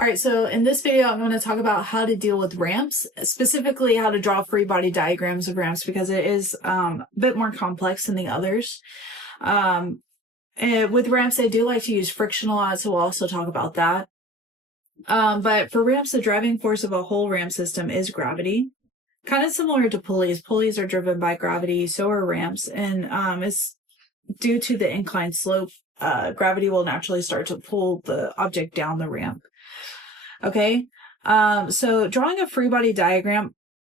All right, so in this video, I'm going to talk about how to deal with ramps, specifically how to draw free body diagrams of ramps, because it is a bit more complex than the others. With ramps, I do like to use friction a lot, so we'll also talk about that. But for ramps, the driving force of a whole ramp system is gravity. Kind of similar to pulleys. Pulleys are driven by gravity, so are ramps, and it's due to the inclined slope. Gravity will naturally start to pull the object down the ramp. Okay, so drawing a free body diagram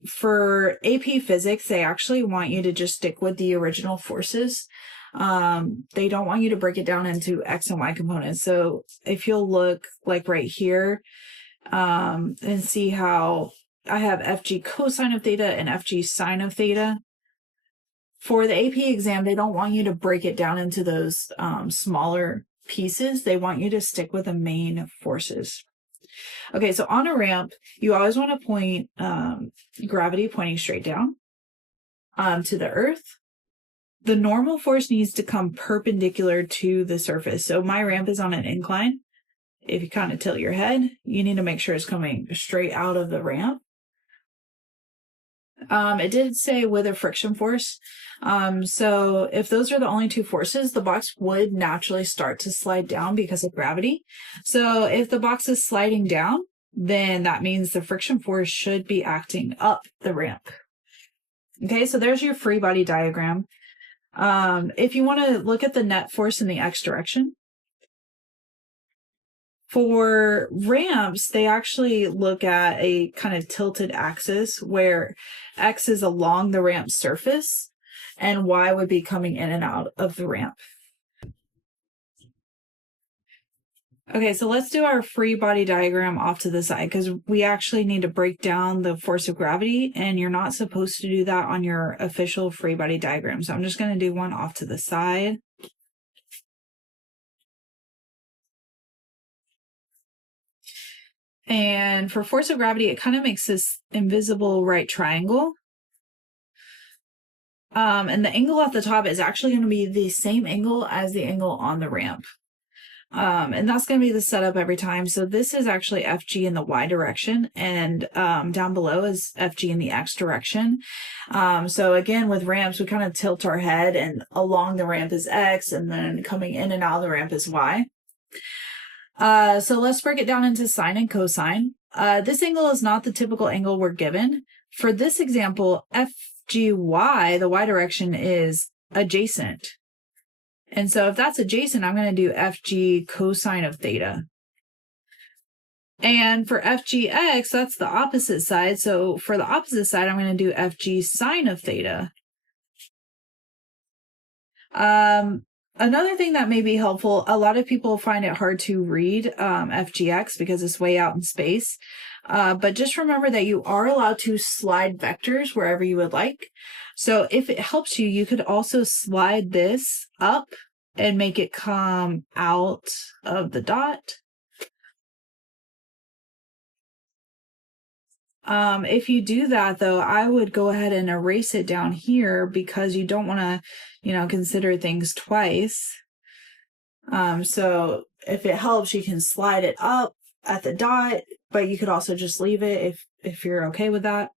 for AP Physics, they actually want you to just stick with the original forces. They don't want you to break it down into X and Y components. So if you'll look like right here, and see how I have FG cosine of theta and FG sine of theta. For the AP exam, they don't want you to break it down into those smaller pieces. They want you to stick with the main forces. Okay, so on a ramp, you always want to point gravity pointing straight down to the earth. The normal force needs to come perpendicular to the surface. So my ramp is on an incline. If you kind of tilt your head, you need to make sure it's coming straight out of the ramp. It did say with a friction force. So if those are the only two forces, the box would naturally start to slide down because of gravity. So if the box is sliding down, then that means the friction force should be acting up the ramp. Okay, so there's your free body diagram. If you want to look at the net force in the X direction, for ramps, they actually look at a kind of tilted axis where X is along the ramp surface and Y would be coming in and out of the ramp. Okay, so let's do our free body diagram off to the side because we actually need to break down the force of gravity, and you're not supposed to do that on your official free body diagram. So I'm just going to do one off to the side. And for force of gravity, it kind of makes this invisible right triangle. And the angle at the top is actually going to be the same angle as the angle on the ramp. And that's going to be the setup every time. So this is actually FG in the Y direction, and down below is FG in the X direction. So again, with ramps, we kind of tilt our head, and along the ramp is X, and then coming in and out of the ramp is Y. So let's break it down into sine and cosine. This angle is not the typical angle we're given. For this example, FGY, the Y direction, is adjacent. And so if that's adjacent, I'm going to do FG cosine of theta. And for FGX, that's the opposite side. So for the opposite side, I'm going to do FG sine of theta. Another thing that may be helpful, a lot of people find it hard to read FGX because it's way out in space. But just remember that you are allowed to slide vectors wherever you would like. So if it helps you, you could also slide this up and make it come out of the dot. If you do that, though, I would go ahead and erase it down here because you don't want to, consider things twice. So if it helps, you can slide it up at the dot, but you could also just leave it if you're okay with that.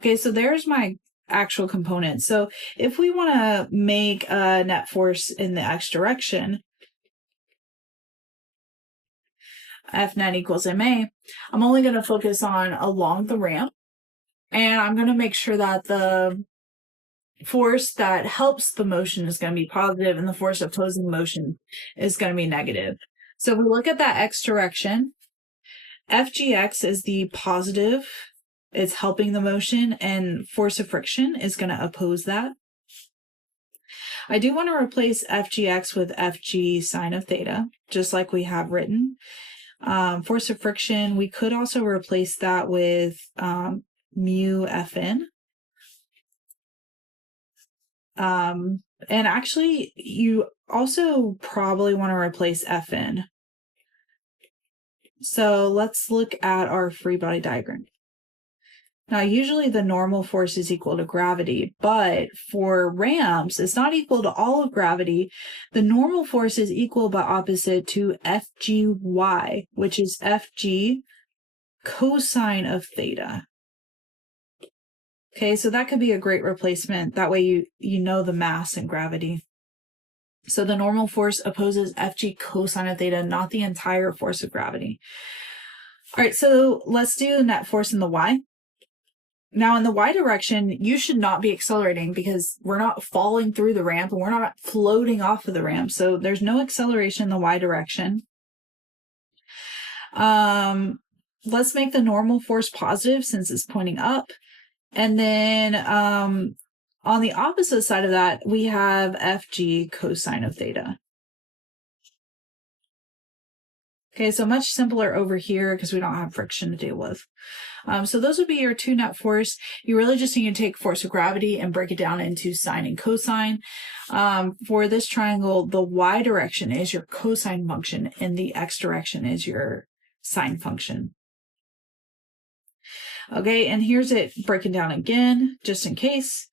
Okay, so there's my actual components. So if we want to make a net force in the X direction, F net equals ma, I'm only going to focus on along the ramp, and I'm going to make sure that the force that helps the motion is going to be positive and the force opposing motion is going to be negative. So if we look at that X direction, FGX is the positive, it's helping the motion, and force of friction is going to oppose that. I do want to replace FGX with FG sine of theta, just like we have written. Force of friction, we could also replace that with mu Fn. And actually, you also probably want to replace Fn. So let's look at our free body diagram. Now, usually the normal force is equal to gravity, but for ramps, it's not equal to all of gravity. The normal force is equal but opposite to FGY, which is FG cosine of theta. Okay, so that could be a great replacement. That way you know the mass and gravity. So the normal force opposes Fg cosine of theta, not the entire force of gravity. All right, so let's do the net force in the y. Now, in the y direction, you should not be accelerating because we're not falling through the ramp and we're not floating off of the ramp. So there's no acceleration in the y direction. Let's make the normal force positive since it's pointing up. And then on the opposite side of that, we have Fg cosine of theta. Okay, so much simpler over here because we don't have friction to deal with. So those would be your two net force. You really just need to take force of gravity and break it down into sine and cosine. For this triangle, the y direction is your cosine function and the x direction is your sine function. Okay, and here's it breaking down again, just in case.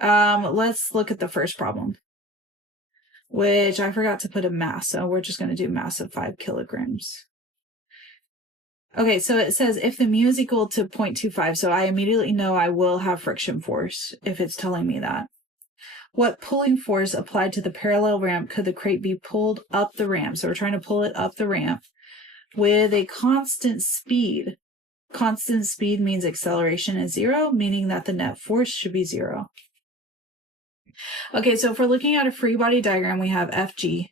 Let's look at the first problem, which I forgot to put a mass, so we're just going to do mass of 5 kilograms. Okay, so it says if the mu is equal to 0.25, so I immediately know I will have friction force if it's telling me that. What pulling force applied to the parallel ramp could the crate be pulled up the ramp? So we're trying to pull it up the ramp with a constant speed. Constant speed means acceleration is 0, meaning that the net force should be 0. Okay, so if we're looking at a free body diagram, we have Fg,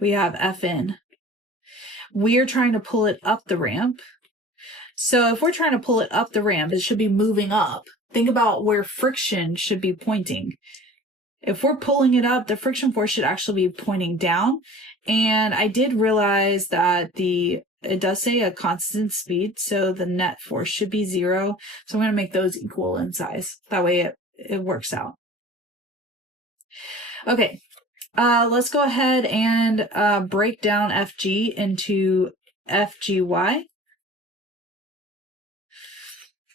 we have Fn. We're trying to pull it up the ramp. So if we're trying to pull it up the ramp, it should be moving up. Think about where friction should be pointing. If we're pulling it up, the friction force should actually be pointing down. And I did realize that it does say a constant speed, so the net force should be 0. So I'm going to make those equal in size. That way it works out. Okay, let's go ahead and break down Fg into Fgy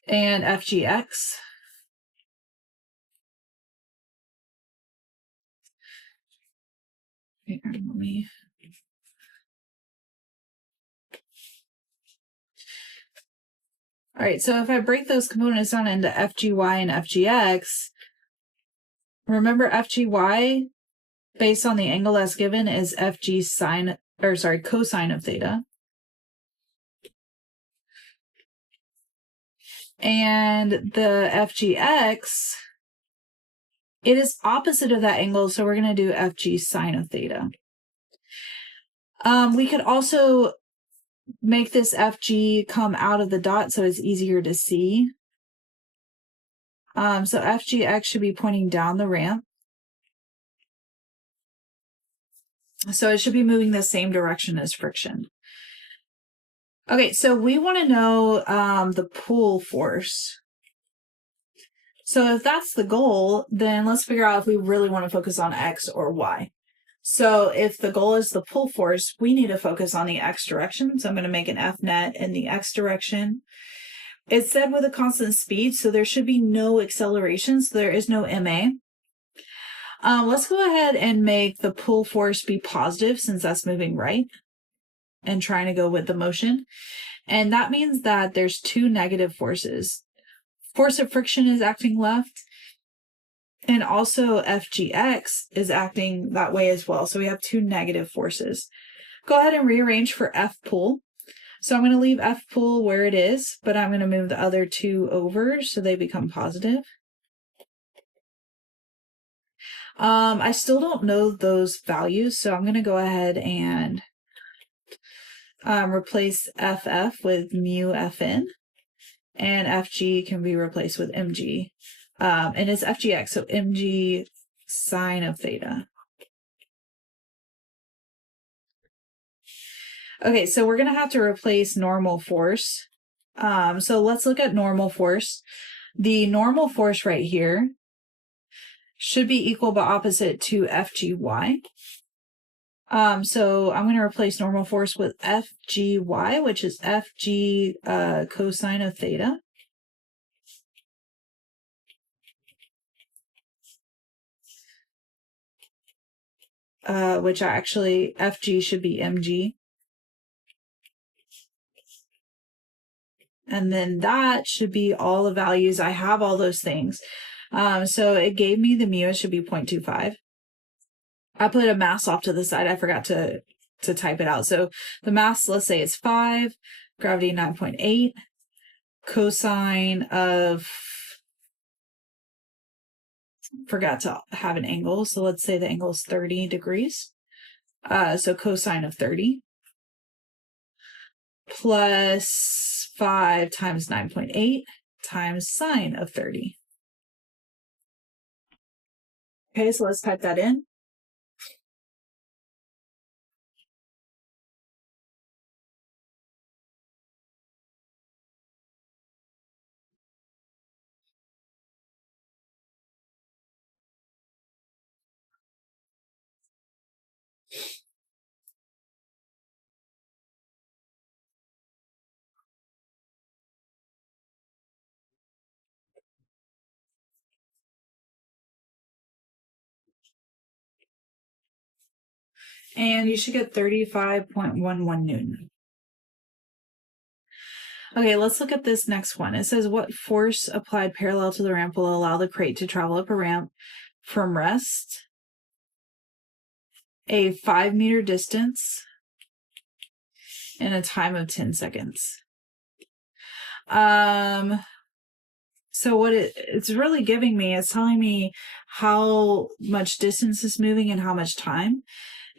and Fgx. Here, let me... All right, so if I break those components down into Fgy and Fgx, remember Fgy, based on the angle that's given, is Fg cosine of theta. And the Fgx, it is opposite of that angle, so we're going to do Fg sine of theta. We could also make this Fg come out of the dot so it's easier to see. So Fgx should be pointing down the ramp. So it should be moving the same direction as friction. Okay, so we want to know the pull force. So if that's the goal, then let's figure out if we really want to focus on X or Y. So if the goal is the pull force, we need to focus on the X direction. So I'm going to make an F net in the X direction. It's said with a constant speed, so there should be no acceleration, so there is no MA. Let's go ahead and make the pull force be positive since that's moving right and trying to go with the motion. And that means that there's two negative forces. Force of friction is acting left, and also Fgx is acting that way as well. So we have two negative forces. Go ahead and rearrange for F pull. So I'm going to leave F pull where it is, but I'm going to move the other two over so they become positive. I still don't know those values, so I'm going to go ahead and replace FF with mu Fn, and Fg can be replaced with mg. And it's Fgx, so mg sine of theta. Okay, so we're going to have to replace normal force. So let's look at normal force. The normal force right here should be equal but opposite to Fgy. So I'm going to replace normal force with FGY, which is FG cosine of theta. Which actually FG should be MG. And then that should be all the values. I have all those things. So it gave me the mu, it should be 0.25. I put a mass off to the side. I forgot to type it out. So the mass, let's say it's 5, gravity 9.8, cosine of, forgot to have an angle. So let's say the angle is 30 degrees. So cosine of 30 plus 5 times 9.8 times sine of 30. Okay, so let's type that in. And you should get 35.11 Newton. Okay, let's look at this next one. It says, what force applied parallel to the ramp will allow the crate to travel up a ramp from rest a 5-meter distance in a time of 10 seconds? So what it's really giving me is telling me how much distance is moving and how much time.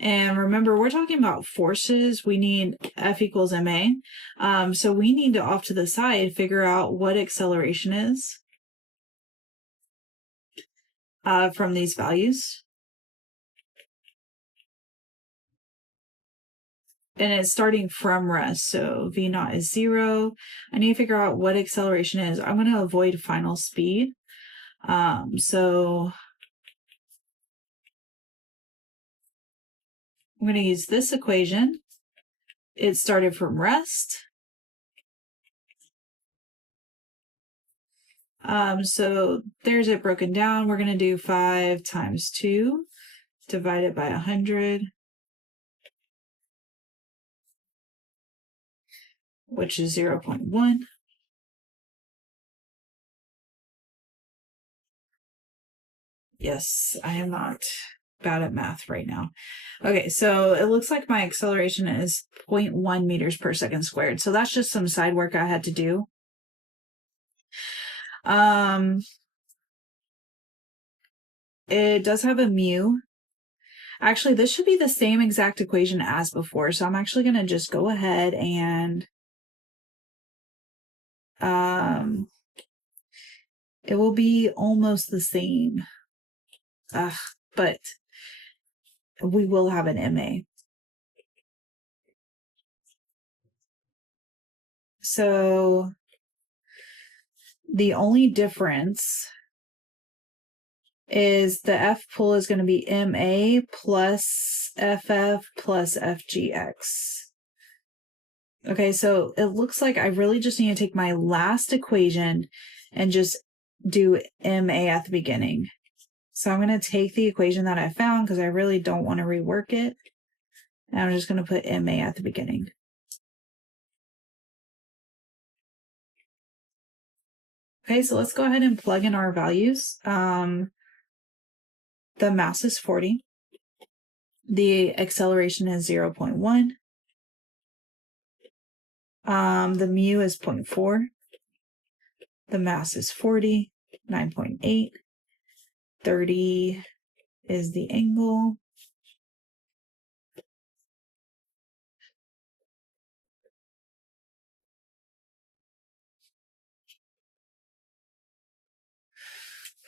And remember, we're talking about forces. We need F equals ma. So we need to, off to the side, figure out what acceleration is from these values. And it's starting from rest. So V naught is 0. I need to figure out what acceleration is. I'm going to avoid final speed. So I'm going to use this equation. It started from rest. So there's it broken down. We're going to do 5 times 2 divided by 100, which is 0.1. Yes, I am not bad at math right now. Okay, so it looks like my acceleration is 0.1 meters per second squared. So that's just some side work I had to do. It does have a mu. Actually, this should be the same exact equation as before. So I'm actually going to just go ahead and it will be almost the same. But we will have an MA. So the only difference is the F pull is going to be MA plus FF plus FGX. Okay, so it looks like I really just need to take my last equation and just do MA at the beginning. So I'm going to take the equation that I found because I really don't want to rework it. And I'm just going to put MA at the beginning. Okay, so let's go ahead and plug in our values. The mass is 40. The acceleration is 0.1. The mu is 0.4. The mass is 40, 9.8. 30 is the angle.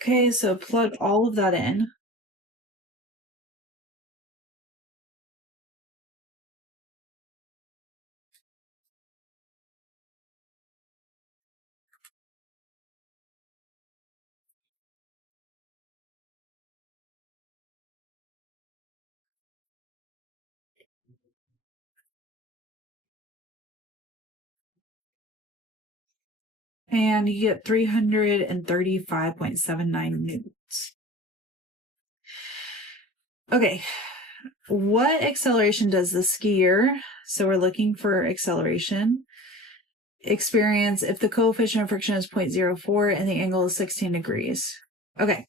Okay, so plug all of that in. And you get 335.79 newtons. Okay, what acceleration does the skier, so we're looking for acceleration, experience if the coefficient of friction is 0.04 and the angle is 16 degrees? Okay,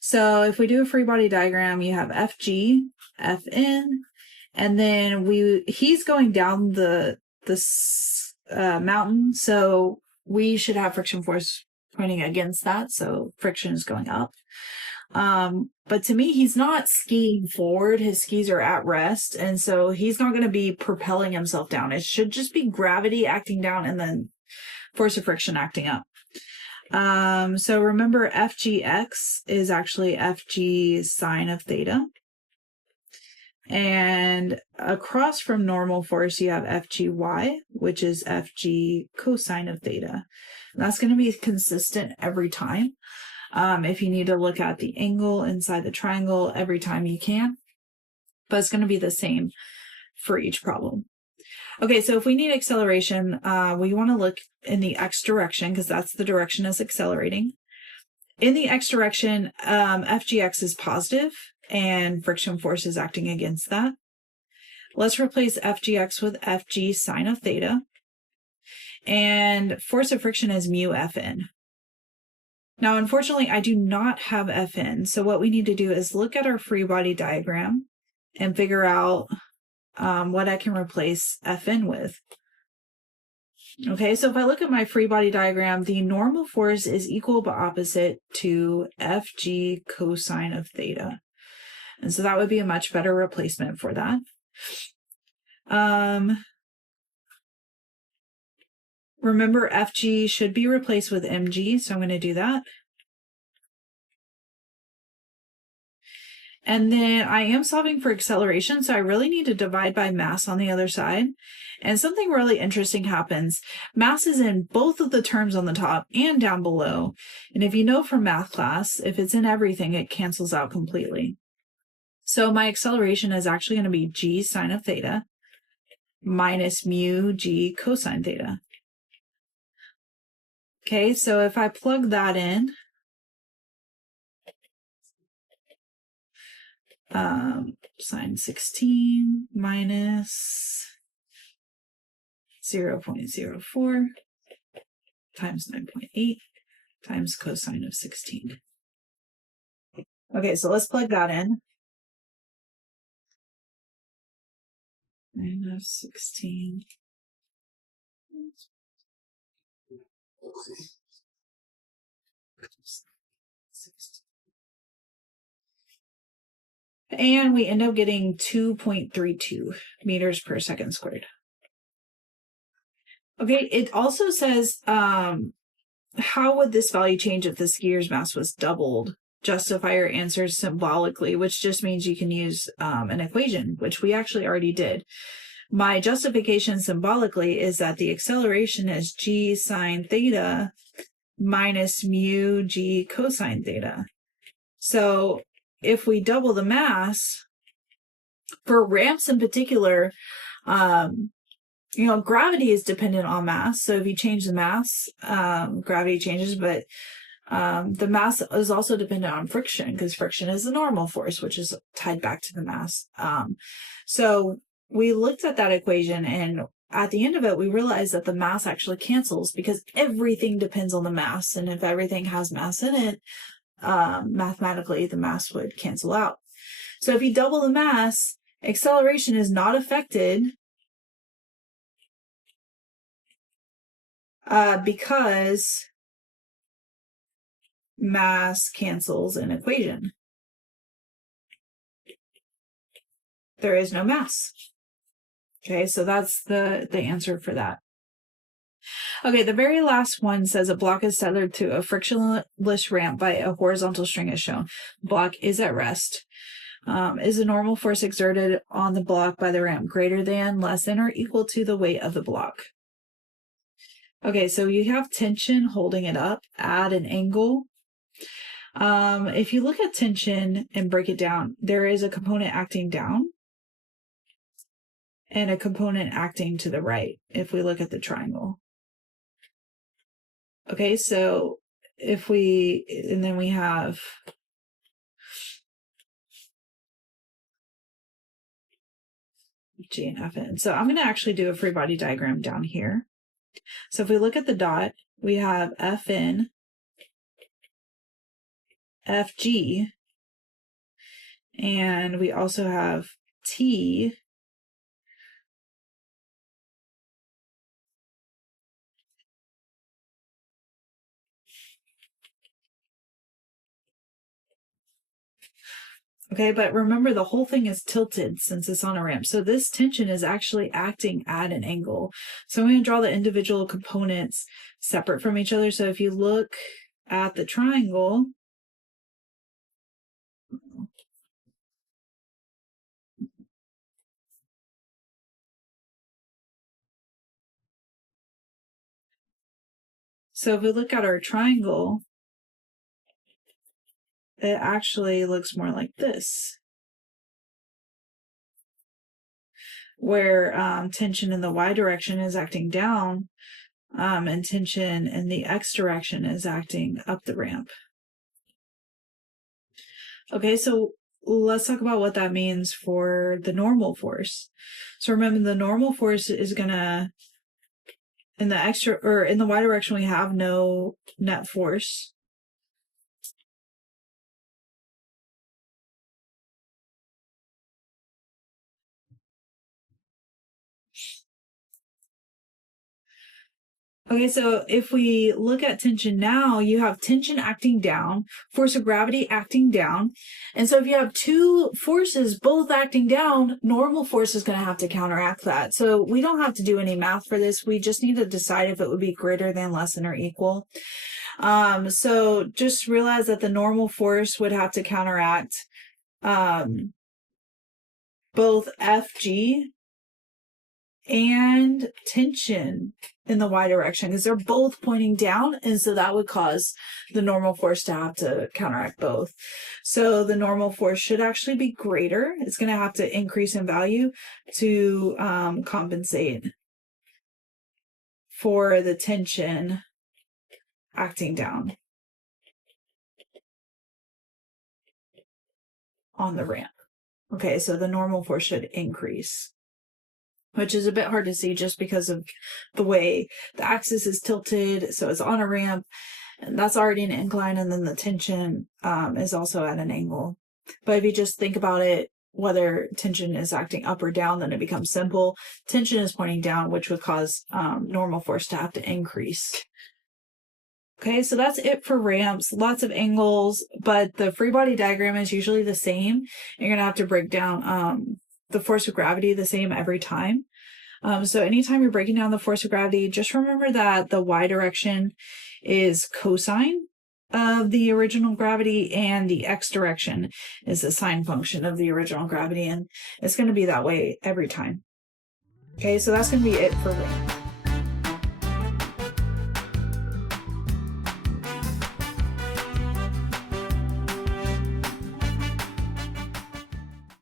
so if we do a free body diagram, you have FG, Fn, and then he's going down the mountain, so we should have friction force pointing against that, so friction is going up. But to me, he's not skiing forward. His skis are at rest, and so he's not going to be propelling himself down. It should just be gravity acting down and then force of friction acting up. So remember, FGX is actually FG sine of theta. And across from normal force, you have FGY, which is FG cosine of theta. And that's going to be consistent every time. If you need to look at the angle inside the triangle every time you can, but it's going to be the same for each problem. Okay, so if we need acceleration, we want to look in the x direction because that's the direction it's accelerating. In the x direction, FGX is positive and friction force is acting against that. Let's replace FGX with FG sine of theta. And force of friction is mu Fn. Now, unfortunately, I do not have Fn. So what we need to do is look at our free body diagram and figure out what I can replace Fn with. Okay, so if I look at my free body diagram, the normal force is equal but opposite to Fg cosine of theta. And so that would be a much better replacement for that. Remember, Fg should be replaced with mg, so I'm going to do that. And then I am solving for acceleration, so I really need to divide by mass on the other side. And something really interesting happens. Mass is in both of the terms on the top and down below. And if you know from math class, if it's in everything, it cancels out completely. So my acceleration is actually going to be g sine of theta minus mu g cosine theta. Okay, so if I plug that in, sine 16 minus 0.04 times 9.8 times cosine of 16. Okay, so let's plug that in. Minus 16. And we end up getting 2.32 meters per second squared. Okay, it also says, how would this value change if the skier's mass was doubled? Justify your answers symbolically, which just means you can use an equation, which we actually already did. My justification symbolically is that the acceleration is g sine theta minus mu g cosine theta. So if we double the mass, for ramps in particular, gravity is dependent on mass. So if you change the mass, gravity changes, but the mass is also dependent on friction because friction is the normal force, which is tied back to the mass. So we looked at that equation, and at the end of it, we realized that the mass actually cancels because everything depends on the mass. And if everything has mass in it, mathematically, the mass would cancel out. So if you double the mass, acceleration is not affected because mass cancels an equation. There is no mass. Okay, so that's the answer for that. Okay, the very last one says a block is tethered to a frictionless ramp by a horizontal string as shown. Block is at rest. Is the normal force exerted on the block by the ramp greater than, less than, or equal to the weight of the block? Okay, so you have tension holding it up at an angle. If you look at tension and break it down, there is a component acting down and a component acting to the right if we look at the triangle. Okay, so if we, and then we have G and Fn. So I'm going to actually do a free body diagram down here. So if we look at the dot, we have Fn, Fg, and we also have T, okay, but remember the whole thing is tilted since it's on a ramp. So this tension is actually acting at an angle. So I'm going to draw the individual components separate from each other. So if you look at the triangle, so if we look at our triangle, it actually looks more like this, where tension in the y direction is acting down, and tension in the x direction is acting up the ramp. Okay, so let's talk about what that means for the normal force. So remember, the normal force is gonna, in the y direction, we have no net force. Okay, so if we look at tension now, you have tension acting down, force of gravity acting down. And so if you have two forces both acting down, normal force is going to have to counteract that. So we don't have to do any math for this. We just need to decide if it would be greater than, less than, or equal. So just realize that the normal force would have to counteract both Fg and tension in the y direction, because they're both pointing down, and so that would cause the normal force to have to counteract both. So the normal force should actually be greater. It's going to have to increase in value to compensate for the tension acting down on the ramp. Okay, so the normal force should increase, which is a bit hard to see just because of the way the axis is tilted. So it's on a ramp, and that's already an incline, and then the tension is also at an angle. But if you just think about it, whether tension is acting up or down, then it becomes simple. Tension is pointing down, which would cause normal force to have to increase. Okay, so that's it for ramps. Lots of angles, but the free body diagram is usually the same. You're going to have to break down the force of gravity the same every time. So anytime you're breaking down the force of gravity, just remember that the y direction is cosine of the original gravity, and the x direction is a sine function of the original gravity, and it's going to be that way every time. Okay, so that's going to be it for ramp.